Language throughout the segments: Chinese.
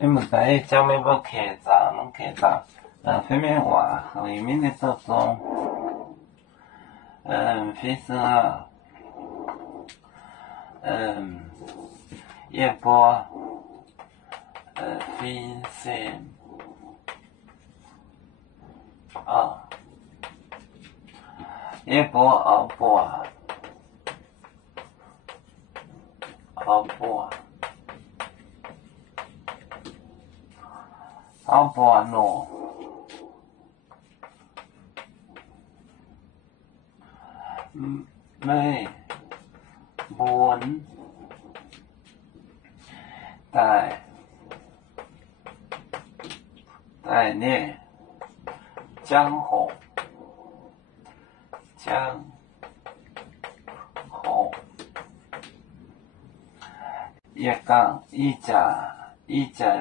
因为在家没要客栈，拢客栈，后面话里面的这种，非常，也不，非常，也不阿波诺，ไม่บุญแต่เนี่ย江红一讲一家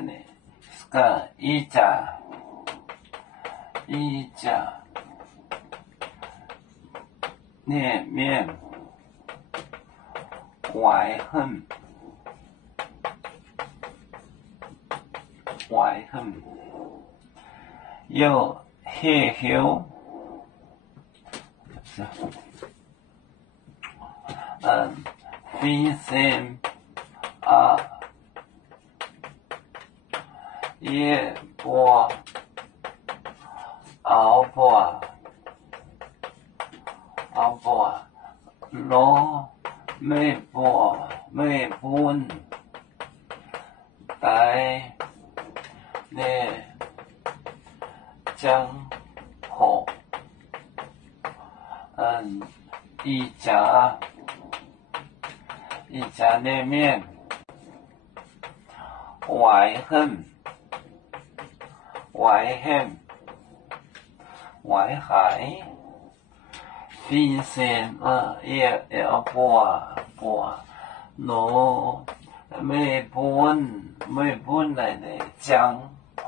呢，是个一家里面怀恨又嘿咻非常也不熬不罗ไม่บุญแต่เนี่ย江红一家里面怀海非常也不罗ไม่บุญ来的江红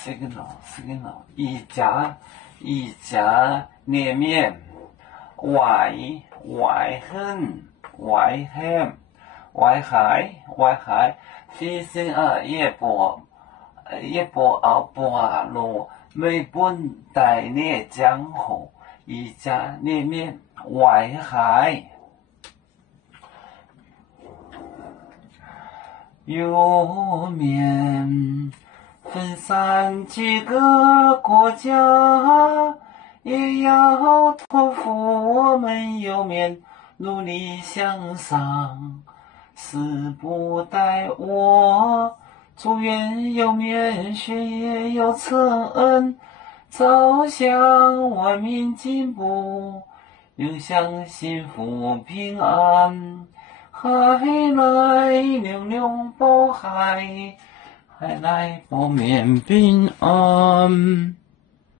signal 一家里面怀海非常也不罗ไม่บุญแต่เนี่ย江红一家里面怀海有面分散几个国家，也要托付我们有面努力向上，死不待我，祝愿有面学业有成，走向文明进步，流向幸福平安。海来凉凉波海来波面平安。